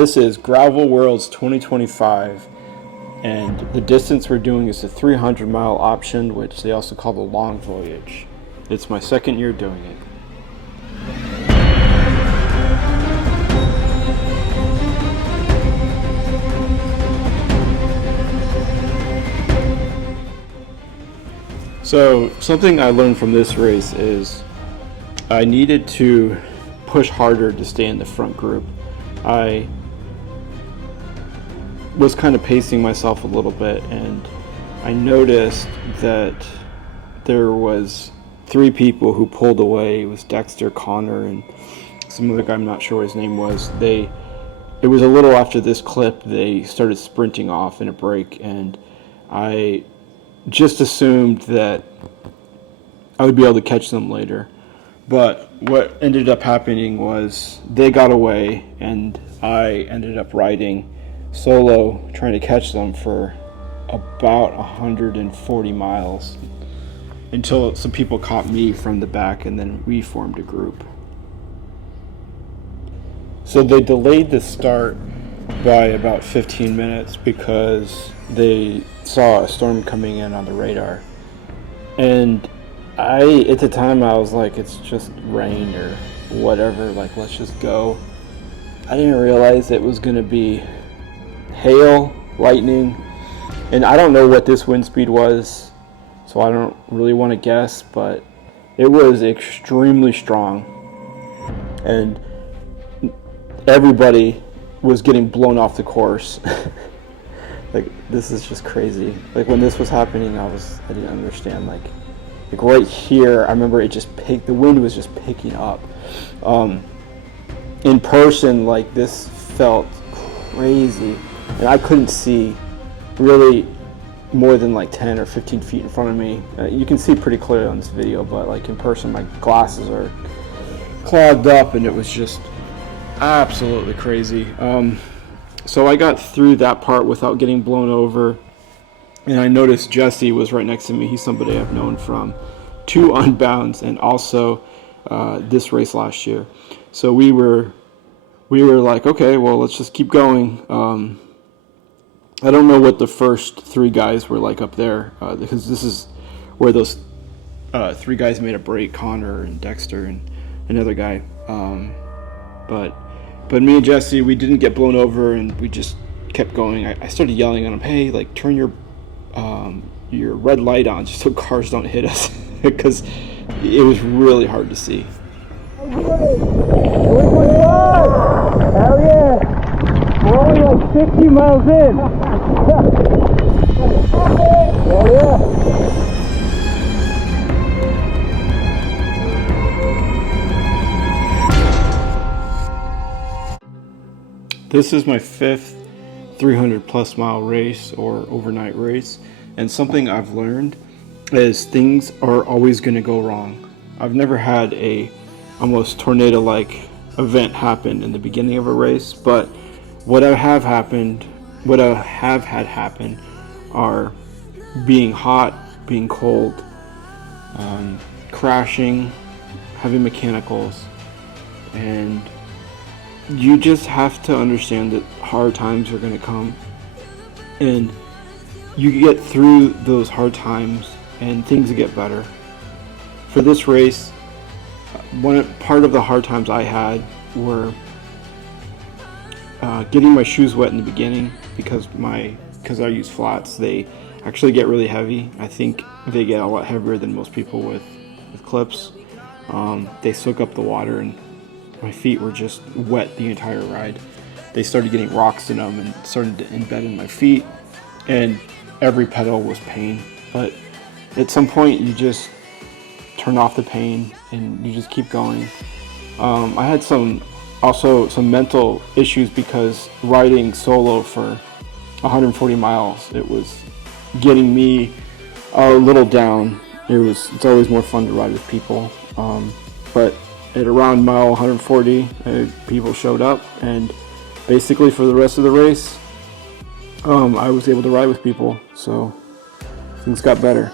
This is Gravel Worlds 2025, and the distance we're doing is the 300-mile option, which they also call the Long Voyage. It's my second year doing it. So something I learned from this race is I needed to push harder to stay in the front group. I was kind of pacing myself a little bit, and I noticed that there was 3 people who pulled away. It was Dexter, Connor, and some other guy, I'm not sure what his name was. It was a little after this clip, they started sprinting off in a break, and I just assumed that I would be able to catch them later. But what ended up happening was they got away, and I ended up riding solo trying to catch them for about 140 miles until some people caught me from the back, and then we formed a group. So they delayed the start by about 15 minutes because they saw a storm coming in on the radar. And at the time I was like, it's just rain or whatever, like let's just go. I didn't realize it was gonna be hail, lightning, and I don't know what this wind speed was, so I don't really want to guess, but it was extremely strong, and everybody was getting blown off the course. Like, this is just crazy. Like, when this was happening, I didn't understand. Like right here, I remember the wind was just picking up. In person, like, this felt crazy, and I couldn't see really more than like 10 or 15 feet in front of me. You can see pretty clearly on this video, but like in person, my glasses are clogged up, and it was just absolutely crazy. So I got through that part without getting blown over, and I noticed Jesse was right next to me. He's somebody I've known from 2 Unbounds and also this race last year. So we were like, okay, well, let's just keep going. I don't know what the first 3 guys were like up there, because this is where those 3 guys made a break, Connor and Dexter and another guy. But me and Jesse, we didn't get blown over, and we just kept going. I started yelling at him, hey, like, turn your red light on just so cars don't hit us, because it was really hard to see. Hell yeah! We're only like 50 miles in. Hell yeah! This is my 5th 300 plus mile race or overnight race, and something I've learned is things are always going to go wrong. I've never had a almost tornado-like event happen in the beginning of a race, but what I have had happen are being hot, being cold, crashing, heavy mechanicals, and you just have to understand that hard times are going to come, and you get through those hard times and things get better. For this race, part of the hard times I had were getting my shoes wet in the beginning, because I use flats. They actually get really heavy. I think they get a lot heavier than most people with clips. They soak up the water, and my feet were just wet the entire ride. They started getting rocks in them and started to embed in my feet, and every pedal was pain. But at some point, you just turn off the pain and you just keep going. I had some mental issues, because riding solo for 140 miles, it was getting me a little down. It's always more fun to ride with people, but at around mile 140, people showed up, and basically for the rest of the race, I was able to ride with people, so things got better.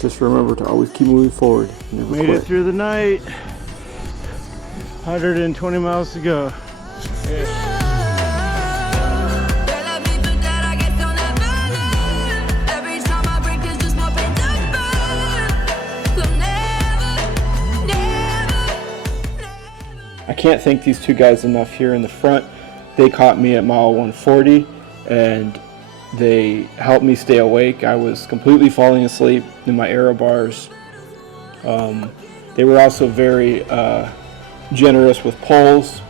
Just remember to always keep moving forward. Never Made quit. it through the night. 120 miles to go. I can't thank these two guys enough here in the front. They caught me at mile 140 and they helped me stay awake. I was completely falling asleep in my aero bars. They were also very generous with poles.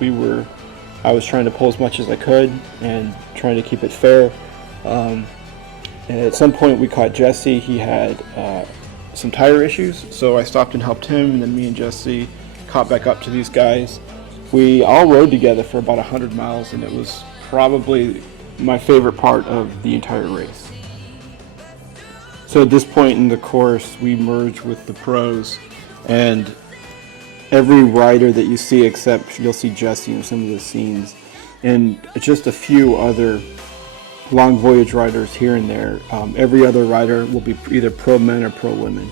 I was trying to pull as much as I could and trying to keep it fair. And at some point we caught Jesse. He had some tire issues, so I stopped and helped him, and then me and Jesse caught back up to these guys. We all rode together for about 100 miles, and it was probably my favorite part of the entire race. So at this point in the course, we merged with the pros, and every rider that you see, except you'll see Jesse in some of the scenes, and just a few other long voyage riders here and there, every other rider will be either pro men or pro women.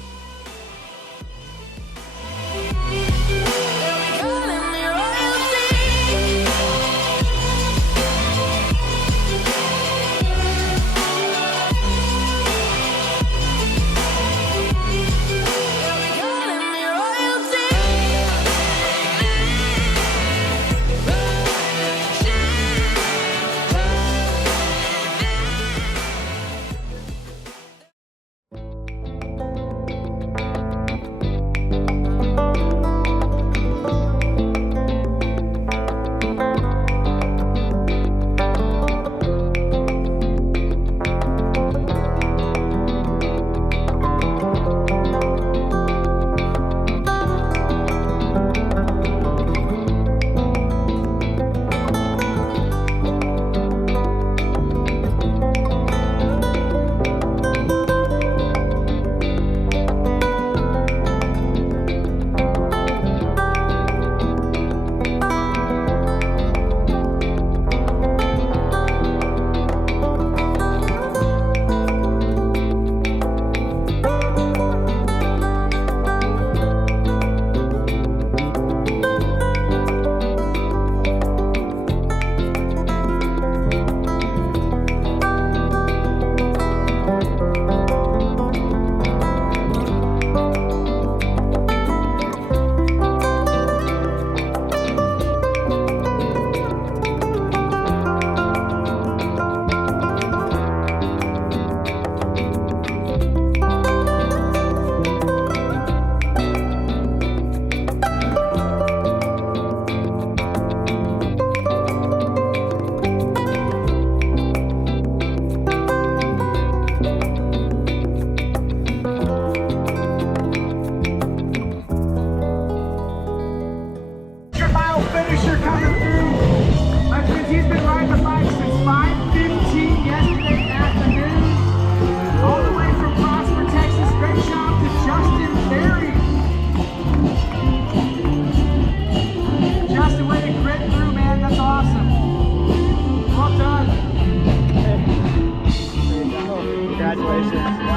Congratulations.